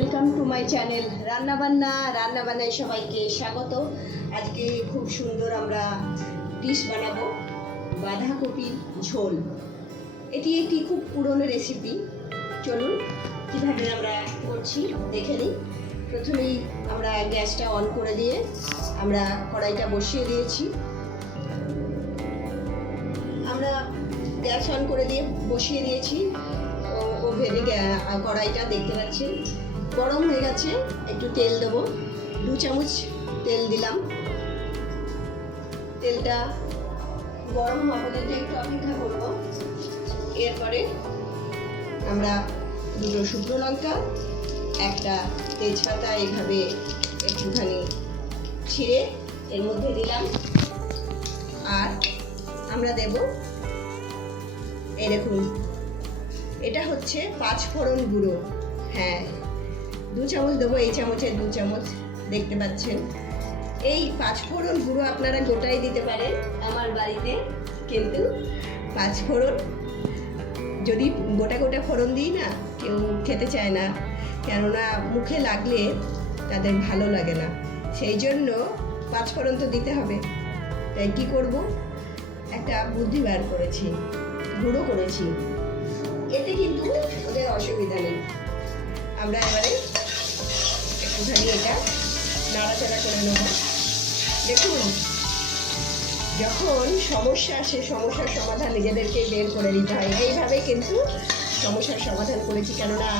Welcome to my channel রান্না বান্নায় সবাইকে স্বাগত। আজকে খুব সুন্দর আমরা ডিশ বানাবো, বাঁধাকপির ঝোল। এটি একটি খুব পুরনো রেসিপি। চলুন কীভাবে আমরা করছি দেখে নিই। প্রথমেই আমরা গ্যাসটা অন করে দিয়ে আমরা কড়াইটা বসিয়ে দিয়েছি। আমরা গ্যাস অন করে দিয়ে বসিয়ে দিয়েছি ওভেনে। কড়াইটা দেখতে পাচ্ছেন গরম হয়ে গেছে। একটু তেল দেবো, 2 চামচ তেল দিলাম। তেলটা গরম হওয়া পর্যন্ত একটু অপেক্ষা করবো। এরপরে আমরা 2 শুকনো লঙ্কা, একটা তেজপাতা এইভাবে একটুখানি ছিঁড়ে এর মধ্যে দিলাম। আর আমরা দেব, এই দেখুন, এটা হচ্ছে 5 ফোড়ন গুঁড়ো। হ্যাঁ, 2 চামচ দেবো, এই চামচে 2 চামচ দেখতে পাচ্ছেন। এই 5 ফোড়ন গুঁড়ো আপনারা গোটাই দিতে পারেন। আমার বাড়িতে কিন্তু 5 ফোড়ন, যদি গোটা গোটা ফোড়ন দিই না, কেউ খেতে চায় না, কেননা মুখে লাগলে তাদের ভালো লাগে না। সেই জন্য 5 ফোড়ন তো দিতে হবে। তাই কী করব, একটা বুদ্ধি বার করেছি, গুঁড়ো করেছি। এতে কিন্তু ওদের অসুবিধা নেই। আমরা এবারে একটুখানি এটা নাড়াচাড়া করে নেব। দেখুন, যখন সমস্যা আসে, সমস্যার সমাধান নিজেদেরকে বের করে দিতে হয়। এইভাবে কিন্তু সমস্যার সমাধান করেছি, কেননা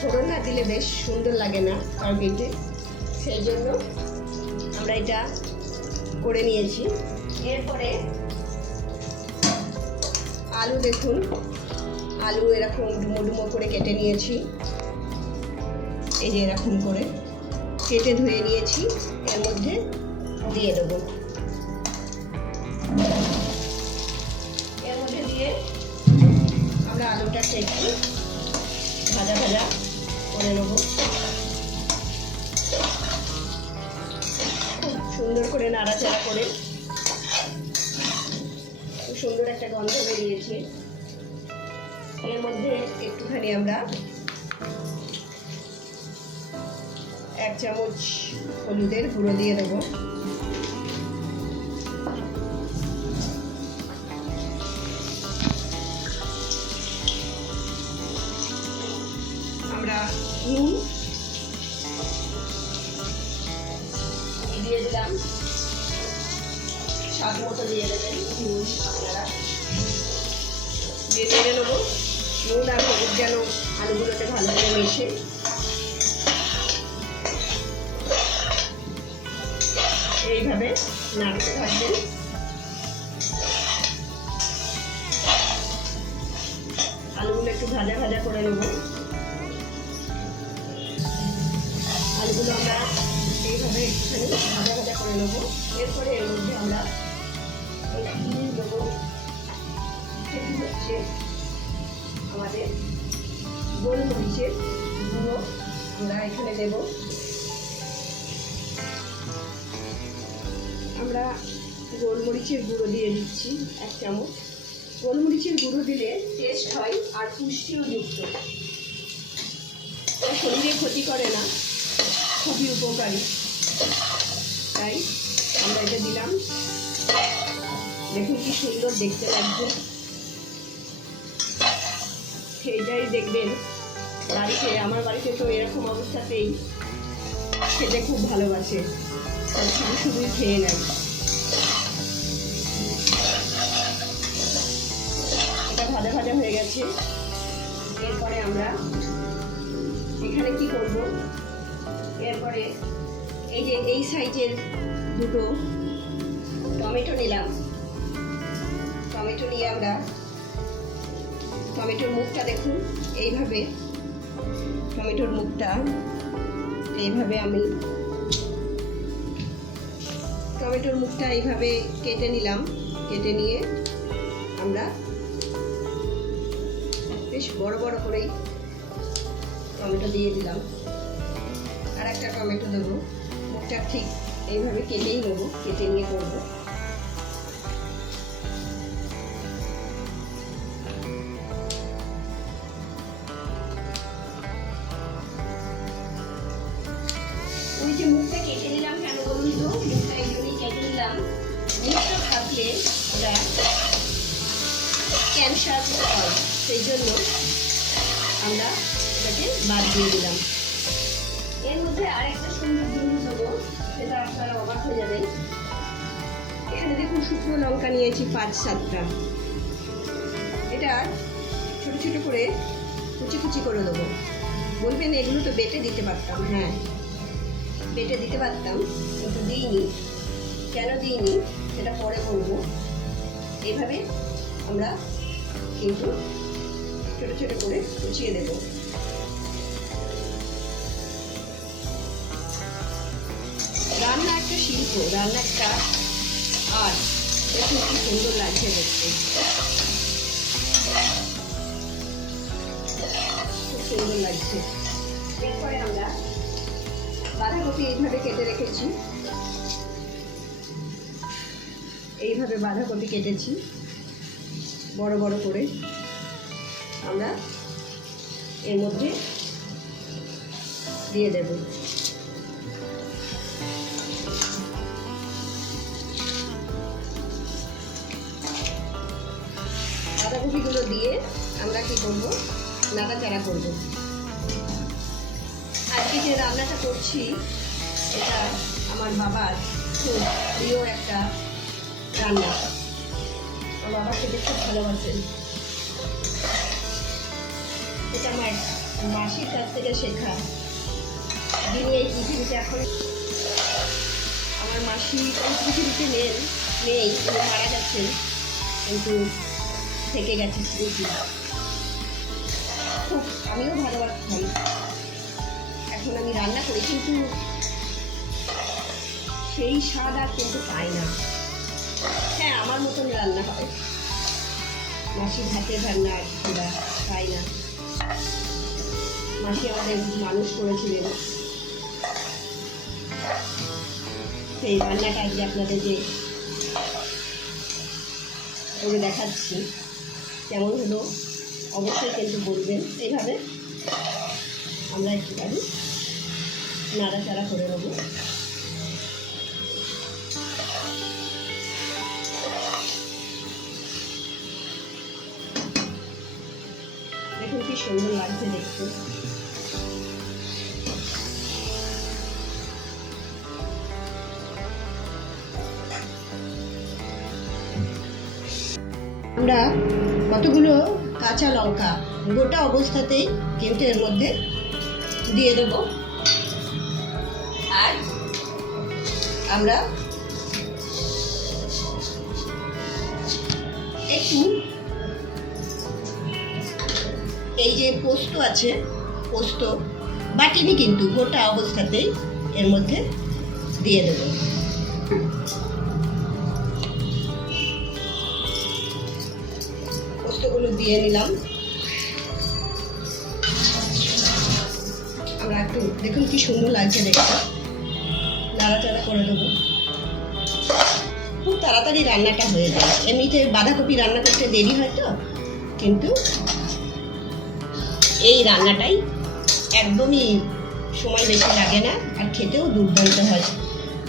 ফোড়ন না দিলে বেশ সুন্দর লাগে না তরকারিতে। সেই জন্য আমরা এটা করে নিয়েছি। এরপরে আলু, দেখুন, আলু এরকম ডুমো ডুমো করে কেটে নিয়েছি। এই যে এরকম করে কেটে ধুয়ে নিয়েছি, এর মধ্যে দিয়ে দেবো। এর মধ্যে দিয়ে আমরা আলুটাকে একটু ভাজা ভাজা করে নেব। খুব সুন্দর করে নাড়াচাড়া করে, খুব সুন্দর একটা গন্ধ বেরিয়েছে। এর মধ্যে একটুখানি আমরা 1 চামচ হলুদের গুঁড়ো দিয়ে দেবো। আমরা নুন দিয়ে দিলাম, স্বাদ মতো দিয়ে দেবেন নুন আপনারা। দিয়ে নেড়ে নেবো। নুন আর হলুদ যেন আলুগুলোতে ভালোভাবে মেশে। এইভাবে নাড়তে থাকবেন। আলুগুলো একটু ভাজা ভাজা করে নেব। আলুগুলো আমরা এইভাবে একটুখানি ভাজা ভাজা করে নেব। এরপরে এর মধ্যে আমরা দেবো হচ্ছে আমাদের গোলমরিচের গুঁড়ো। আমরা এখানে দেব, আমরা গোলমরিচের গুঁড়ো দিয়ে দিচ্ছি 1 চামচ। গোলমরিচের গুঁড়ো দিলে টেস্ট হয় আর পুষ্টিও যুক্ত, শরীরে ক্ষতি করে না, খুবই উপকারী। তাই আমরা এটা দিলাম। দেখুন কি সুন্দর দেখতে লাগছে। সেইটাই দেখবেন বাড়িতে, আমার বাড়িতে তো এরকম অবস্থাতেই খেতে খুব ভালোবাসে, শুধু শুধুই খেয়ে নেয়। এটা ভাজা ভাজা হয়ে গেছে। এরপরে আমরা এখানে কি করব, এরপরে এই যে এই সাইজের 2 টমেটো নিলাম। টমেটো নিয়ে আমরা টমেটোর মুখটা দেখুন, এইভাবে টমেটোর মুখটা এইভাবে আমি টমেটোর মুখটা এইভাবে কেটে নিলাম। কেটে নিয়ে আমরা বেশ বড় বড় করেই টমেটো দিয়ে দিলাম। আর একটা টমেটো দেবো। মুখটা ঠিক এইভাবে কেটেই নেবো, কেটে নিয়ে করবো। কেটে নিলাম কেন বলুন তো, মুখটা এই জন্যই কেটে নিলাম, মুখটা থাকলে ওটা ক্যান্সার হয়, সেই জন্য আমরা এটাকে বাদ দিয়ে দিলাম। এর মধ্যে আরেকটা সুন্দর জিনিস দেবো, সেটা আপনারা অবাক হয়ে যাবেন। এখানে দেখুন শুকনো লঙ্কা নিয়েছি 5-7টা, এটা ছোট ছোট করে কুচি কুচি করে দেবো। বলবেন এগুলো তো বেটে দিতে পারতাম, হ্যাঁ বেটে দিতে পারতাম, কিন্তু দিইনি। কেন দিইনি সেটা পরে বলবো। এইভাবে আমরা কিন্তু ছোট ছোট করে কুচিয়ে দেব। রান্না একটা শিল্প, রান্না একটা আর্ট। দেখুন কি সুন্দর লাগছে দেখতে, খুব সুন্দর লাগছে। এরপরে আমরা বাঁধাকপি এইভাবে কেটে রেখেছি, এইভাবে বাঁধাকপি কেটেছি বড় বড় করে, আমরা এর মধ্যে দিয়ে দেব। বাঁধাকপিগুলো দিয়ে আমরা কি করবো, নাড়াচাড়া করবো। আজকে যে রান্নাটা করছি এটা আমার বাবার খুব প্রিয় একটা রান্না, আমার বাবা খেতে খুব ভালোবাসেন। এটা আমার মাসির কাছ থেকে শেখা। যিনি এই পৃথিবীতে এখন, আমার মাসি এই পৃথিবীতে নেই, উনি মারা গেছেন, কিন্তু থেকে গেছে স্মৃতি। খুব আমিও ভালোবাসতাম। এখন আমি রান্না করি কিন্তু সেই স্বাদ আর কিন্তু পাই না। হ্যাঁ আমার মতন রান্না হয়, মাসির হাতের রান্না আর আমরা পাই না। মাসি আমাদের মানুষ করেছিলেন, সেই রান্নাটা আজকে আপনাদের যে করে দেখাচ্ছি কেমন হলো অবশ্যই কিন্তু বলবেন। এইভাবে আমরা একটুখানি নাড়াচাড়া করে নেব। দেখুন কি সুন্দর লাগছে দেখতে। আমরা কতগুলো কাঁচা লঙ্কা গোটা অবস্থাতেই কিন্তু এর মধ্যে দিয়ে দেব। আর আমরা একটু এই যে পোস্ত আছে, পোস্ত বাটিনি কিন্তু গোটা অবস্থাতেই এর মধ্যে দিয়ে দেব। পোস্তগুলো দিয়ে নিলাম। আমরা একটু দেখুন কি সুন্দর লাগছে দেখতে, নাড়াচাড়া করে দেবো। খুব তাড়াতাড়ি রান্নাটা হয়ে যায়। এমনিতে বাঁধাকপি রান্না করতে দেরি হয় তো, কিন্তু এই রান্নাটাই একদমই সময় বেশি লাগে না, আর খেতেও দুর্দান্ত হয়।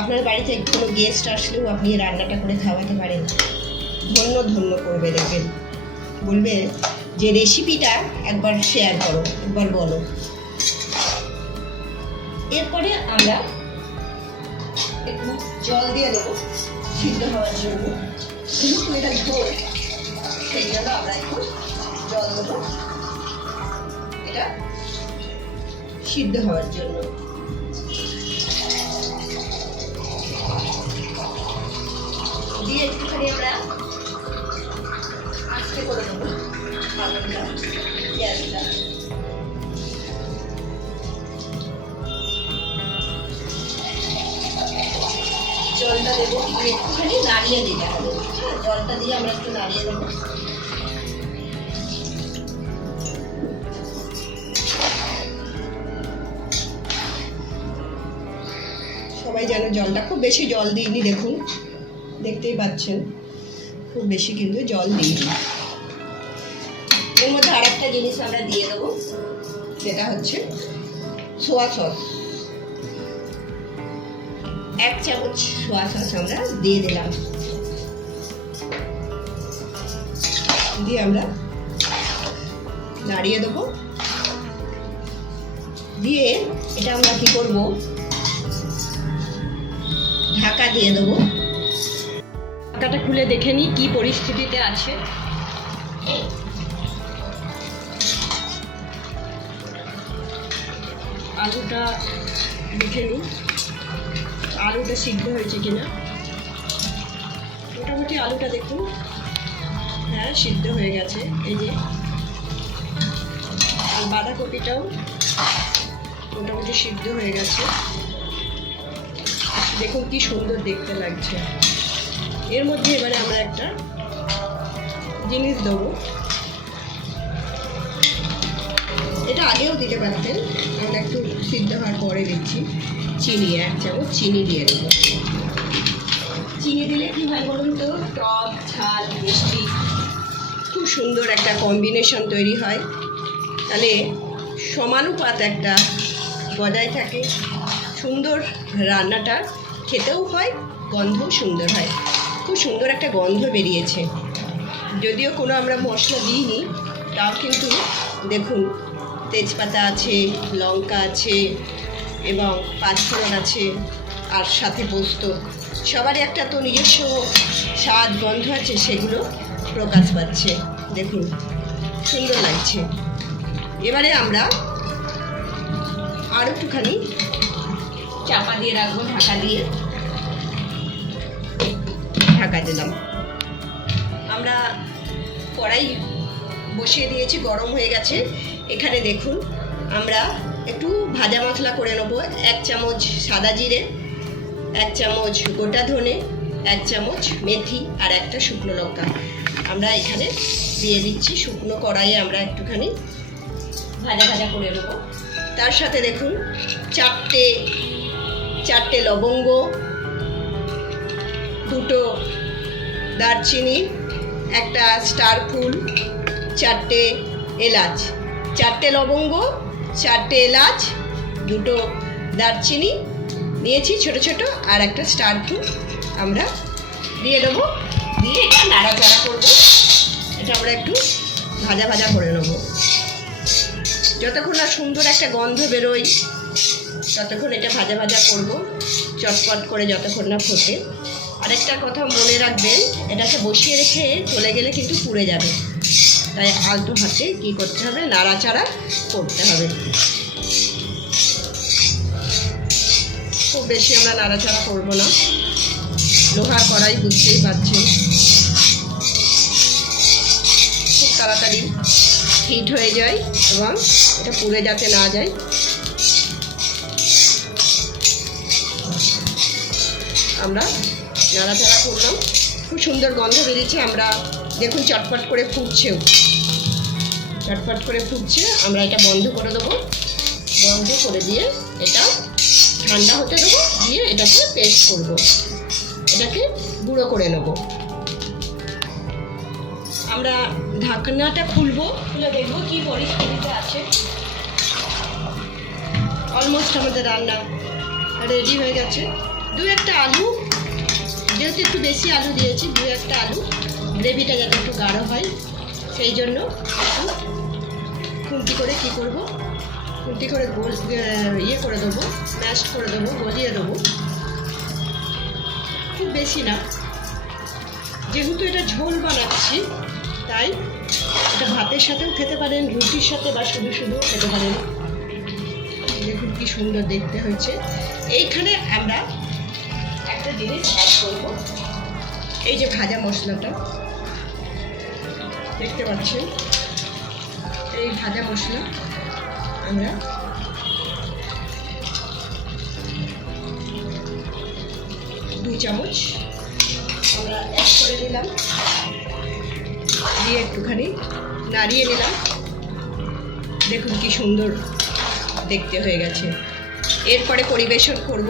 আপনার বাড়িতে কোনো গেস্ট আসলেও আপনি রান্নাটা করে খাওয়াতে পারেন, ধন্য ধন্য করবে। দেখবেন বলবে যে রেসিপিটা একবার শেয়ার করো, একবার বলো। এরপরে আমরা একটু জল দিয়ে দেবো সিদ্ধ হওয়ার জন্য, যেহেতু এটা ঝোল সেই জন্য আমরা একটু জল দেবো এটা সিদ্ধ হওয়ার জন্য। দিয়ে একটুখানি আমরা আস্তে করে দেবো আগুনটা, গ্যাসটা। জলটা দেবো, দিয়ে একটুখানি নাড়িয়ে দিতে হবে। হ্যাঁ জলটা দিয়ে আমরা একটু নাড়িয়ে দেবো। সবাই যেন জলটা, খুব বেশি জল দিইনি, দেখুন দেখতেই পাচ্ছেন খুব বেশি কিন্তু জল দিইনি। এর মধ্যে আর একটা জিনিস আমরা দিয়ে দেবো, সেটা হচ্ছে সোয়া সস। 1 চামচ সোয়া সস আমরা দিয়ে দিলাম, দিয়ে আমরা নাড়িয়ে দেবো। দিয়ে এটা আমরা কি করব, ঢাকা দিয়ে দেবো। ঢাকাটা খুলে দেখে নিই কি পরিস্থিতিতে আছে। আলুটা দেখে নিই, আলুটা সিদ্ধ হয়েছে কিনা। মোটামুটি আলুটা দেখুন, হ্যাঁ সিদ্ধ হয়ে গেছে। এই যে আর বাঁধাকপিটাও মোটামুটি সিদ্ধ হয়ে গেছে। দেখুন কি সুন্দর দেখতে লাগছে। এর মধ্যে এবারে আমরা একটা জিনিস দেবো, এটা আগেও দিতে পারতেন, আমরা একটু সিদ্ধ হওয়ার পরে দিচ্ছি। চিনি 1 চামচ চিনি দিয়ে দেবো। চিনি দিলে কি হয় বলুন তো, টক ঝাল মিষ্টি খুব সুন্দর একটা কম্বিনেশন তৈরি হয়। তাহলে সমানুপাত একটা বজায় থাকে, সুন্দর রান্নাটা খেতেও হয়, গন্ধও সুন্দর হয়। খুব সুন্দর একটা গন্ধ বেরিয়েছে। যদিও কোনো আমরা মশলা দিইনি, তাও কিন্তু দেখুন তেজপাতা আছে, লঙ্কা আছে এবং পাঁচফোড়ন আছে, আর সাথে পোস্ত। সবারই একটা তো নিজস্ব স্বাদ গন্ধ আছে, সেগুলো প্রকাশ পাচ্ছে। দেখুন সুন্দর লাগছে। এবারে আমরা আর একটুখানি চাপা দিয়ে রাখবো, ঢাকা দিয়ে। ঢাকা দিলাম। আমরা কড়াই বসিয়ে দিয়েছি, গরম হয়ে গেছে। এখানে দেখুন আমরা একটু ভাজা মশলা করে নেবো। 1 চামচ সাদা জিরে, 1 চামচ গোটা ধনে, 1 চামচ মেথি আর একটা শুকনো লঙ্কা আমরা এখানে দিয়ে দিচ্ছি। শুকনো কড়াইয়ে আমরা একটুখানি ভাজা ভাজা করে নেবো। তার সাথে দেখুন চারটে লবঙ্গ, 2টো দারচিনি, একটা স্টার ফুল, 4টে এলাচ। 4টে লবঙ্গ, 4টে এলাচ, 2টো দারচিনি নিয়েছি ছোট ছোট, আর একটা স্টার ফুল আমরা দিয়ে দেবো। দিয়ে এটা নাড়াচাড়া করবো। এটা আমরা একটু ভাজা ভাজা করে নেবো। যতক্ষণ না সুন্দর একটা গন্ধ বেরোয় ততক্ষণ এটা ভাজা ভাজা করব, চটপট করে যতক্ষণ না ফোটে। আরেকটা কথা মনে রাখবেন, এটাকে বসিয়ে রেখে চলে গেলে কিন্তু পুড়ে যাবে, তাই আলতো হাতে কী করতে হবে, নাড়াচাড়া করতে হবে। খুব বেশি আমরা নাড়াচাড়া করব না, লোহার কড়াই বুঝতেই পারছেন, খুব তাড়াতাড়ি হিট হয়ে যায় এবং এটা পুড়ে যাতে না যায়। আমরা নাড়াচাড়া করলাম, খুব সুন্দর গন্ধ বেরিয়েছে। আমরা দেখুন চটপট করে ফুটছেও, চটপট করে ফুটছে। আমরা এটা বন্ধ করে দেবো। বন্ধ করে দিয়ে এটা ঠান্ডা হতে দেবো, দিয়ে এটাকে পেস্ট করব, এটাকে গুঁড়ো করে নেব। আমরা ঢাকনাটা খুলবো, খুলে দেখবো কী পরিস্থিতিতে আছে। অলমোস্ট আমাদের রান্না রেডি হয়ে গেছে। 2-1টা আলু, যেহেতু একটু বেশি আলু দিয়েছি, 2-1টা আলু, গ্রেভিটা যাতে একটু গাঢ় হয় সেই জন্য একটু খুন্তি করে কী করবো, খুন্তি করে ইয়ে করে দেবো, ম্যাশ করে দেবো, গলিয়ে দেবো। খুব বেশি না, যেহেতু এটা ঝোল বানাচ্ছি তাই এটা ভাতের সাথেও খেতে পারেন, রুটির সাথে বা শুধু শুধু খেতে পারেন। দেখুন কি সুন্দর দেখতে হয়েছে। এইখানে আমরা একটা জিনিস অ্যাড করব, এই যে ভাজা মশলাটা দেখতে পাচ্ছেন, এই ভাজা মশলা আমরা দু চামচ আমরা অ্যাড করে দিলাম, দিয়ে একটুখানি নাড়িয়ে নিলাম। দেখুন কি সুন্দর দেখতে হয়ে গেছে। এরপরে পরিবেশন করব,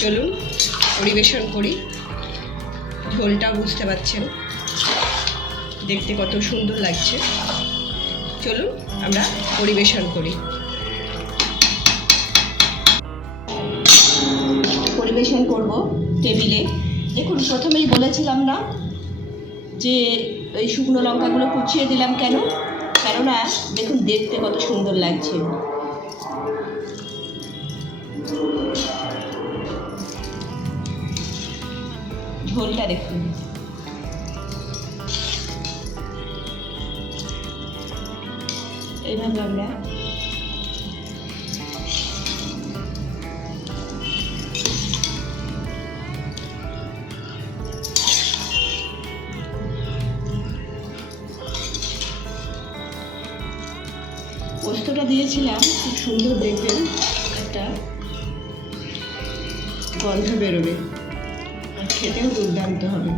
চলুন পরিবেশন করি। ঝোলটা বুঝতে পারছেন দেখতে কত সুন্দর লাগছে। চলুন আমরা পরিবেশন করি। পরিবেশন করব টেবিলে। দেখুন, প্রথমেই বলেছিলাম না যে ওই শুকনো লঙ্কাগুলো কুচিয়ে দিলাম কেন? কেননা দেখুন দেখতে কত সুন্দর লাগছে। ঝোলটা দেখুন, এইভাবে আমরা পোস্তটা দিয়েছিলাম, খুব সুন্দর দেখবেন একটা গন্ধ বেরোবে আর খেতেও দুর্দান্ত হবে।